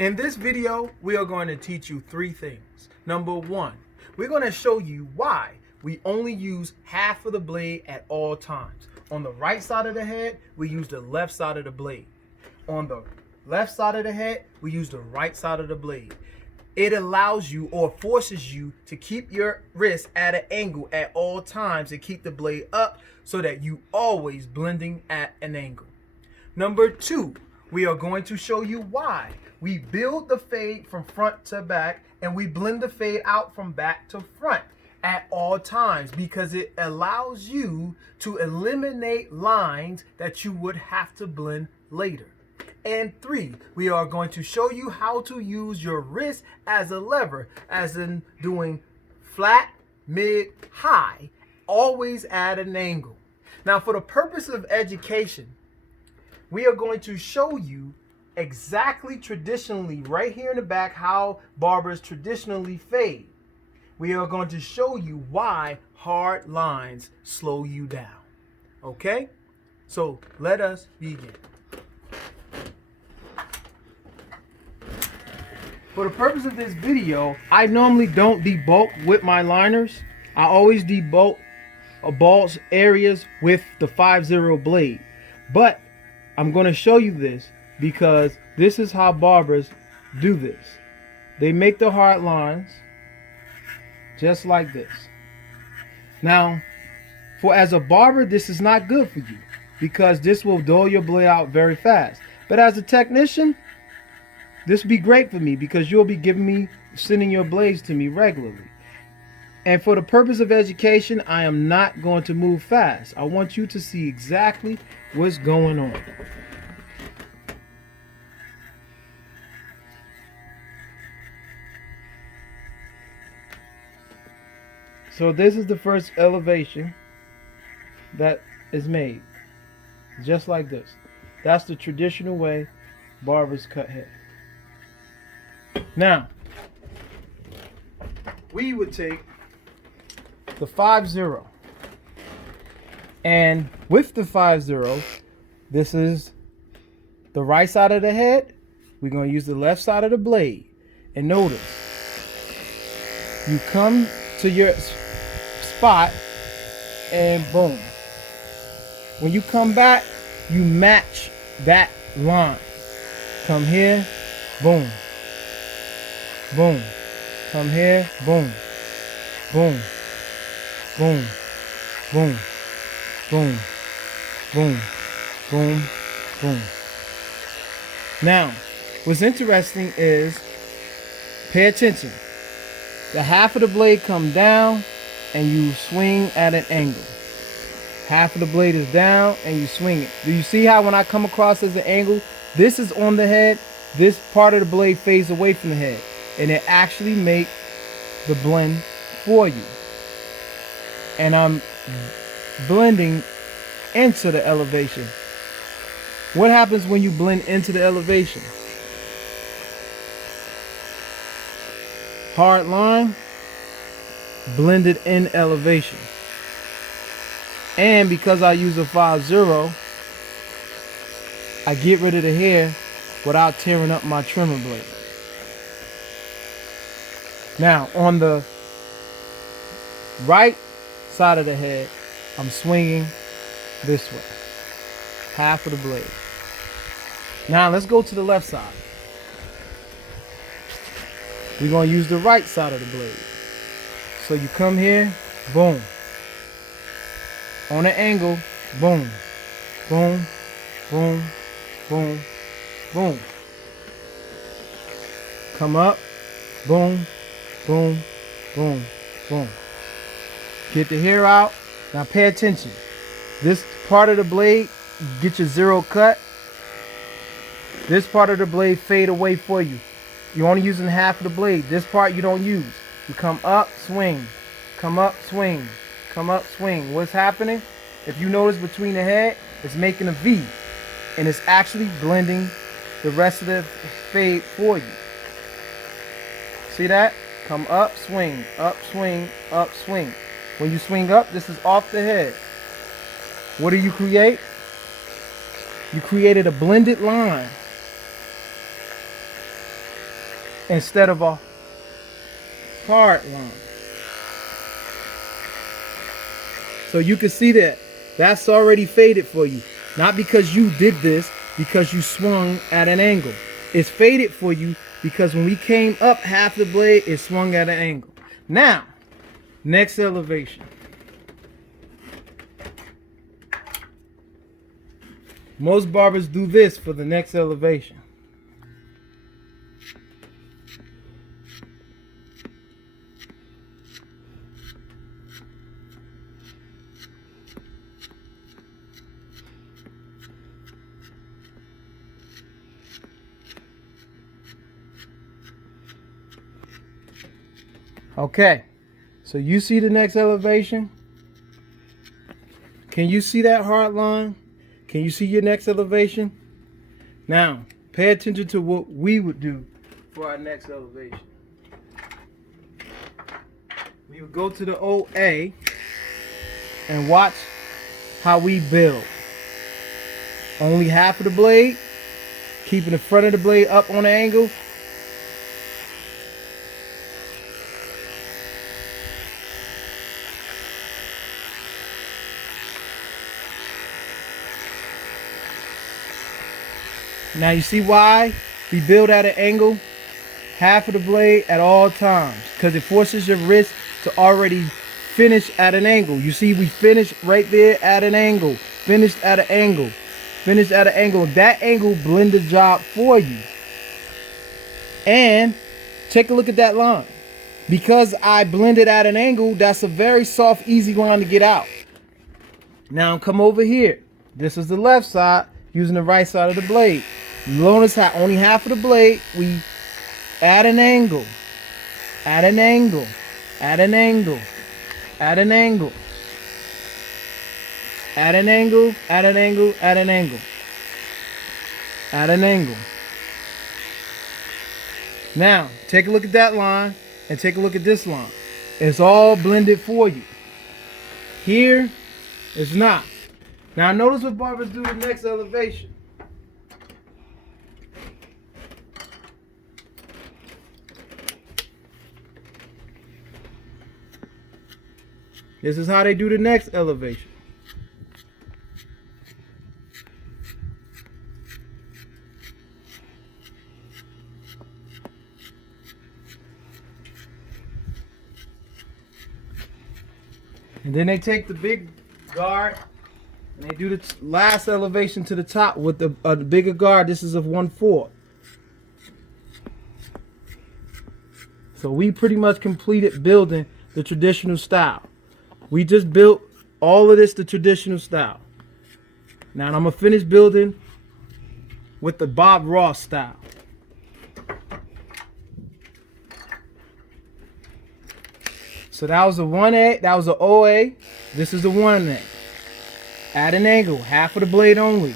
In this video, we are going to teach you three things. Number one, we're going to show you why we only use half of the blade at all times. On the right side of the head, we use the left side of the blade. On the left side of the head, we use the right side of the blade. It allows you or forces you to keep your wrist at an angle at all times and keep the blade up so that you always blending at an angle. Number two, we are going to show you why we build the fade from front to back and we blend the fade out from back to front at all times, because it allows you to eliminate lines that you would have to blend later. And three, we are going to show you how to use your wrist as a lever, as in doing flat, mid, high, always at an angle. Now, for the purpose of education, we are going to show you exactly traditionally right here in the back how barbers traditionally fade. We are going to show you why hard lines slow you down. Okay? So let us begin. For the purpose of this video, I normally don't debulk with my liners. I always debulk bulge areas with the 5-0 blade. But I'm going to show you this because this is how barbers do this. They make the hard lines just like this. Now, as a barber, this is not good for you because this will dull your blade out very fast. But as a technician, this would be great for me because you'll be sending your blades to me regularly. And for the purpose of education, I am not going to move fast. I want you to see exactly what's going on. So this is the first elevation that is made, just like this. That's the traditional way barbers cut hair. Now, we would take the 5-0, and with the 5-0, this is the right side of the head. We're going to use the left side of the blade, and notice you come to your spot and boom. When you come back, you match that line. Come here, boom, boom. Come here, boom, boom, boom, boom, boom, boom, boom, boom. Now, what's interesting is, pay attention. The half of the blade come down and you swing at an angle. Half of the blade is down and you swing it. Do you see how when I come across as an angle, this is on the head, this part of the blade fades away from the head, and it actually makes the blend for you. And I'm blending into the elevation. What happens when you blend into the elevation? Hard line, blended in elevation. And because I use a 5-0, I get rid of the hair without tearing up my trimmer blade. Now, on the right side of the head, I'm swinging this way, half of the blade. Now, let's go to the left side. We're going to use the right side of the blade. So you come here, boom. On an angle, boom, boom, boom, boom, boom. Come up, boom, boom, boom, boom. Get the hair out. Now pay attention. This part of the blade, get your zero cut. This part of the blade fade away for you. You're only using half of the blade. This part you don't use. You come up, swing. Come up, swing. Come up, swing. What's happening? If you notice between the head, it's making a V. And it's actually blending the rest of the fade for you. See that? Come up, swing, up, swing, up, swing. When you swing up, this is off the head. What do you create? You created a blended line. instead of a hard line. So you can see that that's already faded for you. Not because you did this, because you swung at an angle. It's faded for you because when we came up half the blade, it swung at an angle. Now, next elevation. Most barbers do this for the next elevation. Okay, so you see the next elevation? Can you see that hard line? Can you see your next elevation? Now, pay attention to what we would do for our next elevation. We would go to the OA and watch how we build. Only half of the blade, keeping the front of the blade up on the angle. Now you see why we build at an angle? Half of the blade at all times, because it forces your wrist to already finish at an angle. You see, we finished right there at an angle, finished at an angle, finished at an angle. That angle blend the job for you. And take a look at that line. Because I blended at an angle, that's a very soft, easy line to get out. Now come over here. This is the left side, using the right side of the blade. Notice how only half of the blade, we add an angle, add an angle, add an angle, add an angle, add an angle, add an angle, add an angle, add an angle. Now, take a look at that line and take a look at this line. It's all blended for you. Here, it's not. Now, notice what barbers do with next elevation. This is how they do the next elevation. And then they take the big guard and they do the last elevation to the top with the bigger guard. This is of 1/4. So we pretty much completed building the traditional style. We just built all of this the traditional style. Now I'm gonna finish building with the Bob Ross style. So that was a 1A, that was an OA. This is the 1A. Add an angle, half of the blade only.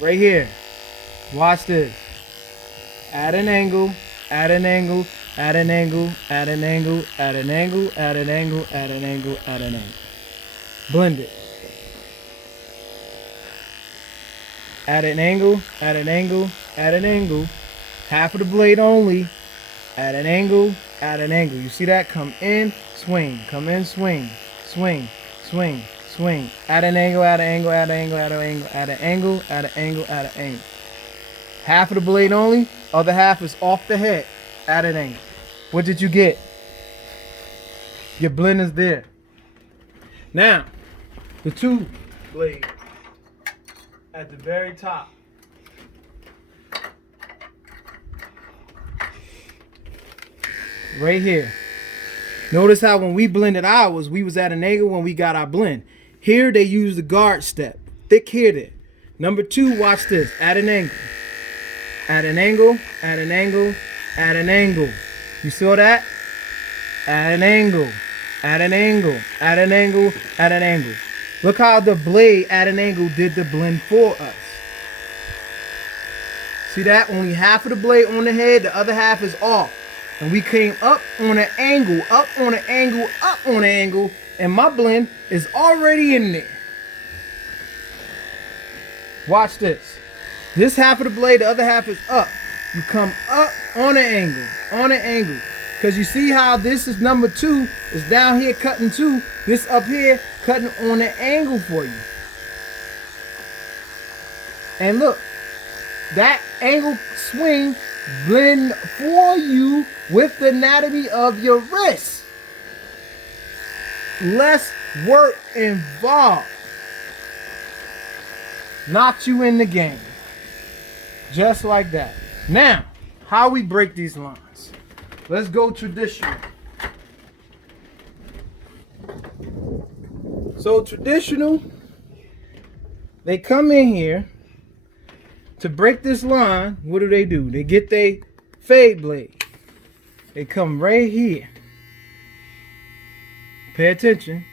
Right here. Watch this. Add an angle, add an angle, add an angle, add an angle, add an angle, add an angle, add an angle, add an angle. Blend it. Add an angle, add an angle, add an angle. Half of the blade only. Add an angle, add an angle. You see that? Come in, swing. Come in, swing. Swing, swing, swing. Add an angle, add an angle, add an angle, add an angle, add an angle, add an angle, add an angle. Half of the blade only. Other half is off the head. Add an angle. What did you get? Your blend is there. Now, the 2 blade at the very top. Right here. Notice how when we blended ours, we was at an angle when we got our blend. Here they use the guard step. Thick here there. Number 2, watch this. Add an angle. Add an angle, add an angle, add an angle. You saw that? Add an angle, add an angle, add an angle, add an angle. Look how the blade at an angle did the blend for us. See that? Only half of the blade on the head, the other half is off. And we came up on an angle, up on an angle, up on an angle, and my blend is already in there. Watch this. This half of the blade, the other half is up. you come up on an angle, Because you see how this is number 2, is down here cutting 2, this up here cutting on an angle for you. And look, that angle swing blend for you with the anatomy of your wrist. Less work involved. Knocks you in the game. Just like that. Now, how we break these lines. Let's go traditional. So traditional, they come in here to break this line. What do? They get their fade blade. They come right here. Pay attention.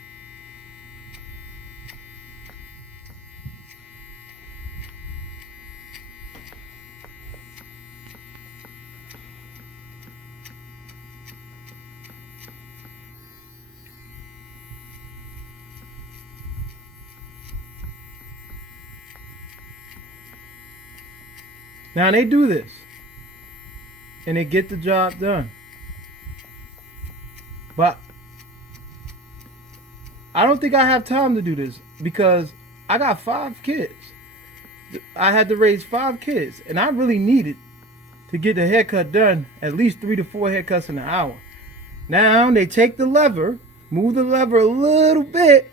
Now they do this and they get the job done. But I don't think I have time to do this because I got 5 kids. I had to raise 5 kids and I really needed to get the haircut done at least 3 to 4 haircuts in an hour. Now they take the lever, move the lever a little bit,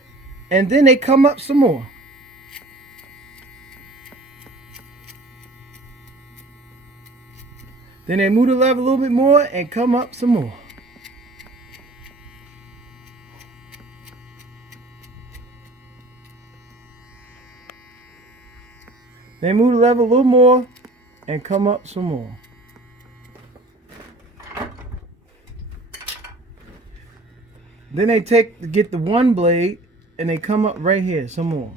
and then they come up some more. Then they move the lever a little bit more and come up some more. They move the lever a little more and come up some more. Then they get the one blade and they come up right here some more.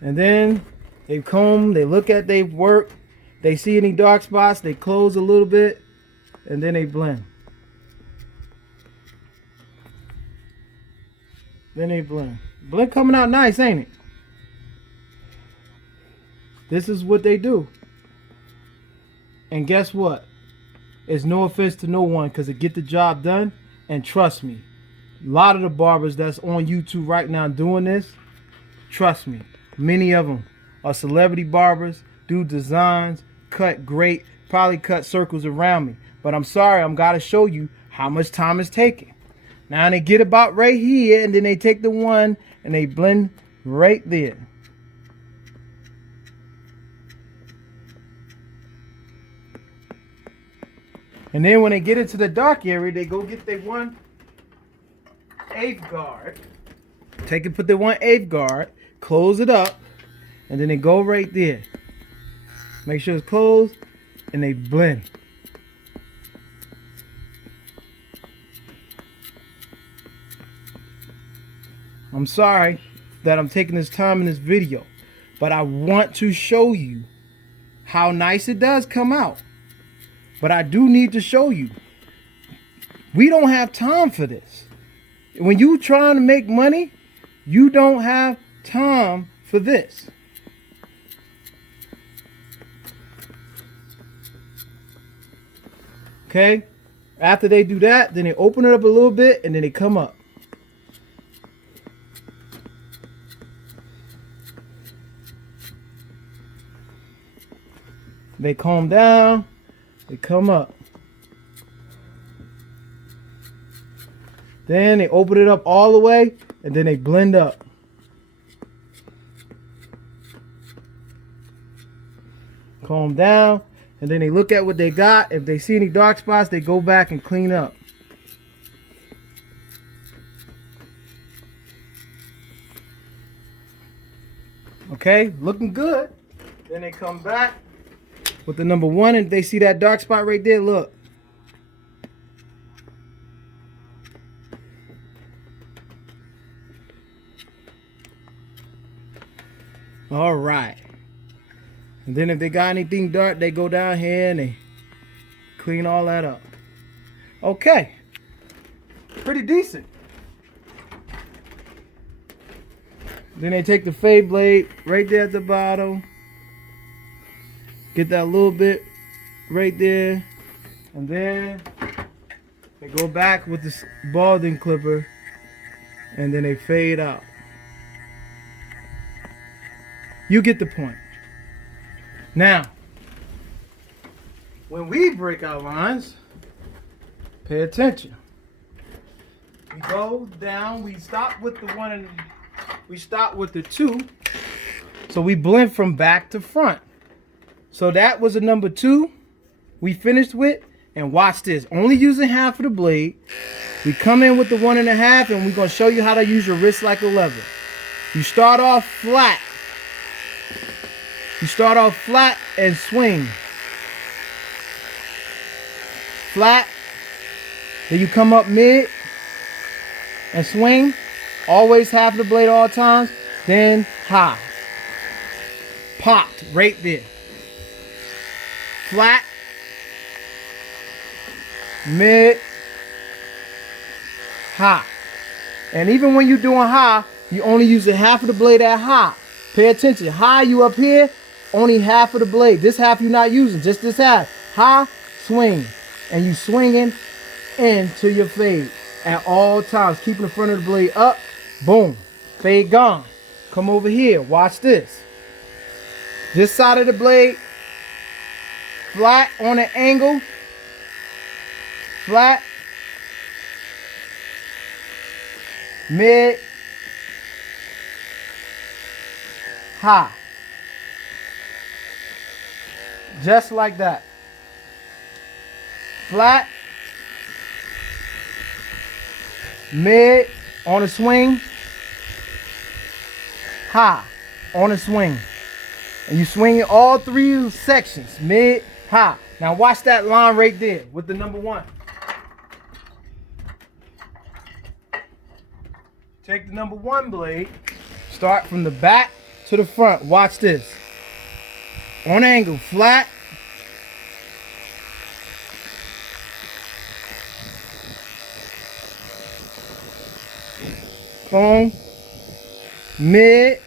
And then they comb, they look at their work, they see any dark spots, they close a little bit, and then they blend. Then they blend. Blend coming out nice, ain't it? This is what they do. And guess what? It's no offense to no one because it get the job done. And trust me, a lot of the barbers that's on YouTube right now doing this, trust me, many of them are celebrity barbers, do designs, cut great, probably cut circles around me. But I'm sorry, I'm gotta show you how much time it's taking. Now they get about right here and then they take the one and they blend right there. And then when they get into the dark area, they go get their 1/8 guard. Take and put their 1/8 guard, close it up, and then they go right there. Make sure it's closed, and they blend. I'm sorry that I'm taking this time in this video, but I want to show you how nice it does come out. But I do need to show you. We don't have time for this. When you trying to make money, you don't have time for this. Okay? After they do that, then they open it up a little bit and then they come up. They calm down. They come up. Then they open it up all the way and then they blend up. Calm down. And then they look at what they got. If they see any dark spots, they go back and clean up. Okay, looking good. Then they come back with the number 1 and they see that dark spot right there. Look. All right. And then if they got anything dark, they go down here and they clean all that up. Okay. pretty decent. Then they take the fade blade right there at the bottom. Get that little bit right there. And then they go back with this balding clipper. And then they fade out. You get the point. Now, when we break our lines, pay attention. We go down, we stop with the one and we stop with the two. So we blend from back to front. So that was a number 2 we finished with. And watch this, only using half of the blade. We come in with the 1.5 and we're gonna show you how to use your wrist like a lever. You start off flat. You start off flat and swing. Flat. Then you come up mid and swing. Always half the blade all times. Then high. Popped right there. Flat. Mid. High. And even when you're doing high, you only using half of the blade at high. Pay attention. High, you up here, only half of the blade. This half you're not using, just this half. High, swing. And you swinging into your fade at all times. Keeping the front of the blade up. Boom. Fade gone. Come over here. Watch this. This side of the blade, flat on an angle. Flat. Mid. High. Just like that. Flat. Mid on a swing. High on a swing. And you swing it all 3 sections. Mid, high. Now watch that line right there with the number 1. Take the number 1 blade. Start from the back to the front. Watch this. On angle, flat. Foam. Mid.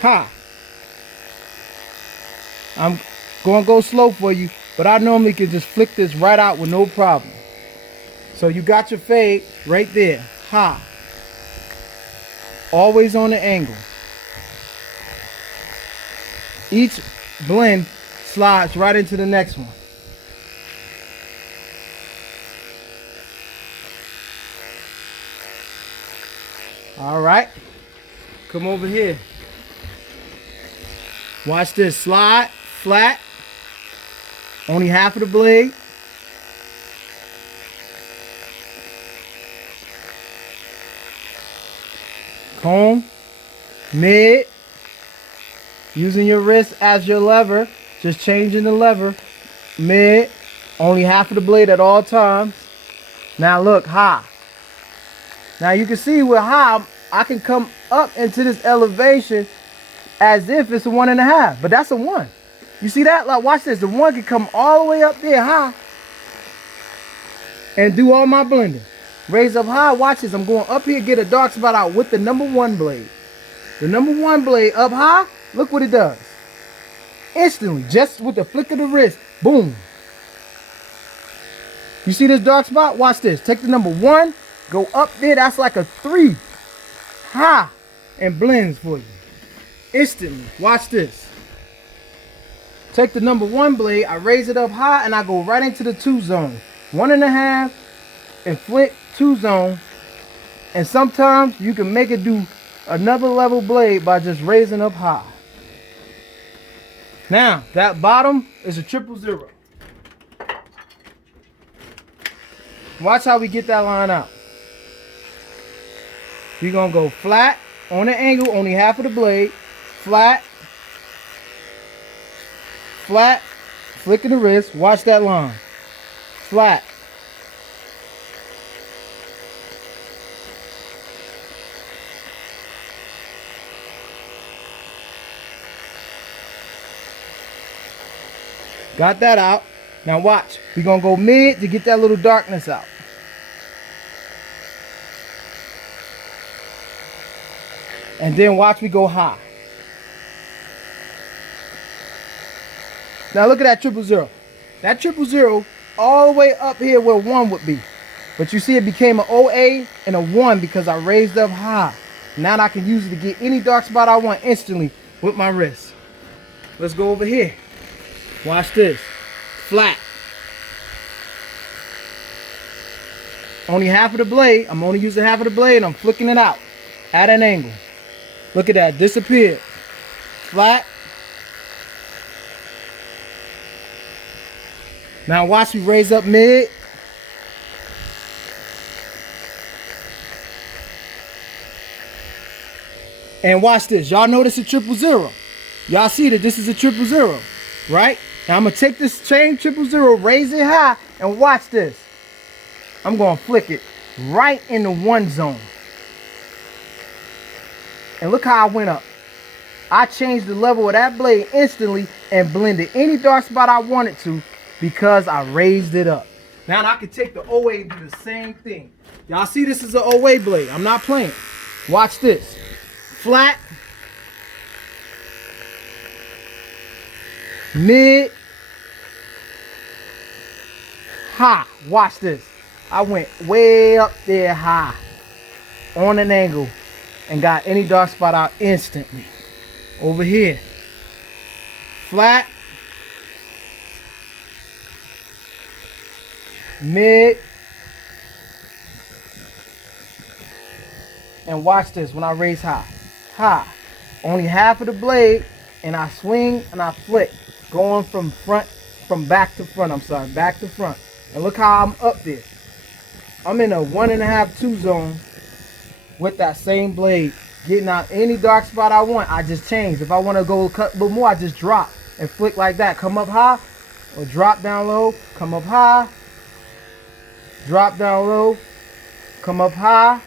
High. I'm going to go slow for you, but I normally can just flick this right out with no problem. So you got your fade right there. High. Always on the angle. Each blend slides right into the next one. All right. Come over here. Watch this. Slide, flat. Only half of the blade. Comb. Mid. Using your wrist as your lever. Just changing the lever. Mid. Only half of the blade at all times. Now look, high. Now you can see with high, I can come up into this elevation as if it's a 1.5, but that's a 1. You see that? Like, watch this. The 1 can come all the way up there high and do all my blending. Raise up high. Watch this. I'm going up here, get a dark spot out with the number 1 blade. The number 1 blade up high. Look what it does. Instantly, just with the flick of the wrist. Boom. You see this dark spot? Watch this. Take the number 1, go up there. That's like a 3. High. And blends for you. Instantly. Watch this. Take the number 1 blade, I raise it up high, and I go right into the 2 zone. 1.5 and flick 2 zone. And sometimes you can make it do another level blade by just raising up high. Now, that bottom is a 000. Watch how we get that line out. We're going to go flat on the angle, only half of the blade. Flat, flat, flicking the wrist. Watch that line. Flat. Got that out. Now watch. We're going to go mid to get that little darkness out. And then watch me go high. Now look at that 000. That 000 all the way up here where 1 would be. But you see it became an OA and a 1 because I raised up high. Now I can use it to get any dark spot I want instantly with my wrist. Let's go over here. Watch this. Flat. Only half of the blade. I'm only using half of the blade and I'm flicking it out at an angle. Look at that. Disappeared. Flat. Now watch me raise up mid. And watch this. Y'all notice a 000. Y'all see that this is a 000, right? Now I'm gonna take this same 000, raise it high, and watch this. I'm gonna flick it right in the 1 zone. And look how I went up. I changed the level of that blade instantly and blended any dark spot I wanted to because I raised it up. Now I can take the OA and do the same thing. Y'all see this is an OA blade. I'm not playing. Watch this. Flat. Mid. High. Watch this. I went way up there high on an angle and got any dark spot out instantly. Over here. Flat. Mid. And watch this when I raise high. High. Only half of the blade and I swing and I flick. Going from back to front. I'm sorry, back to front. And look how I'm up there. I'm in a 1.5, 2 zone with that same blade. Getting out any dark spot I want. I just change. If I want to go cut a little more, I just drop and flick like that. Come up high or drop down low. Come up high. Drop down low. Come up high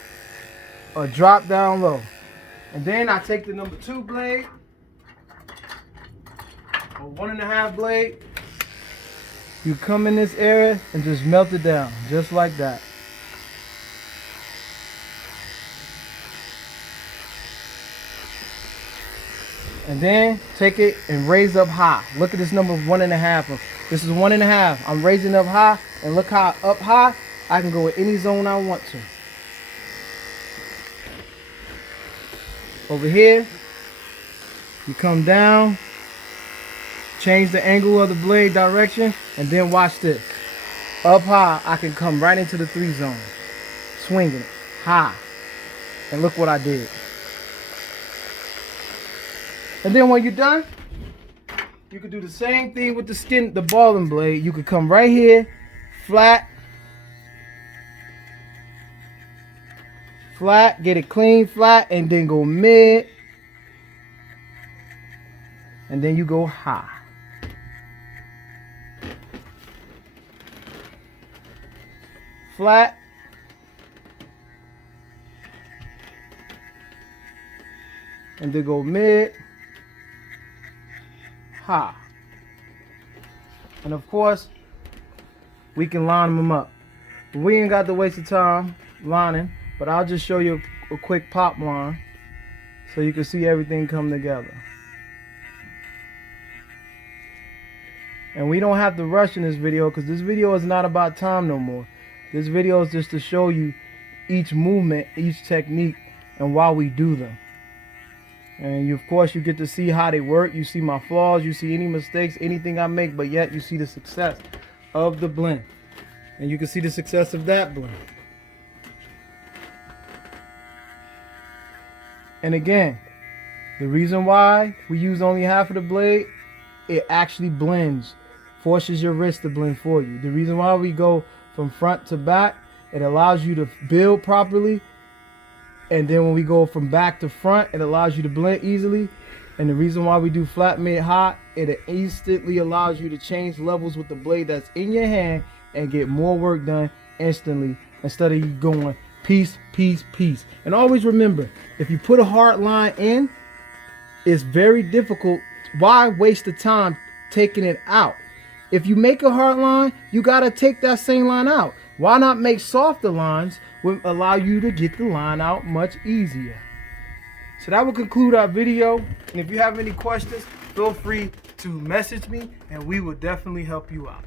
or drop down low. And then I take the number 2 blade or 1.5 blade. You come in this area and just melt it down just like that. And then take it and raise up high. Look at this number 1.5. This is 1.5. I'm raising up high, and look how up high I can go in any zone I want to. Over here, you come down, change the angle of the blade direction, and then watch this. Up high, I can come right into the 3 zone, swinging it high. And look what I did. And then when you're done, you can do the same thing with the balling blade. You could come right here, flat, get it clean, flat, and then go mid, and then you go high. Flat, and then go mid, high. And of course, we can line them up. We ain't got to waste the time lining, but I'll just show you a quick pop line so you can see everything come together. And we don't have to rush in this video because this video is not about time no more. This video is just to show you each movement, each technique, and why we do them. And you, of course, you get to see how they work. You see my flaws, you see any mistakes, anything I make, but yet you see the success of the blend. And you can see the success of that blend. And again, the reason why we use only half of the blade, it actually blends, forces your wrist to blend for you. The reason why we go from front to back, it allows you to build properly. And then when we go from back to front, it allows you to blend easily. And the reason why we do flat, mid, high, it instantly allows you to change levels with the blade that's in your hand and get more work done instantly instead of you going piece, piece, piece. And always remember, if you put a hard line in, it's very difficult. Why waste the time taking it out? If you make a hard line, you gotta take that same line out. Why not make softer lines will allow you to get the line out much easier? So that will conclude our video. And if you have any questions, feel free to message me and we will definitely help you out.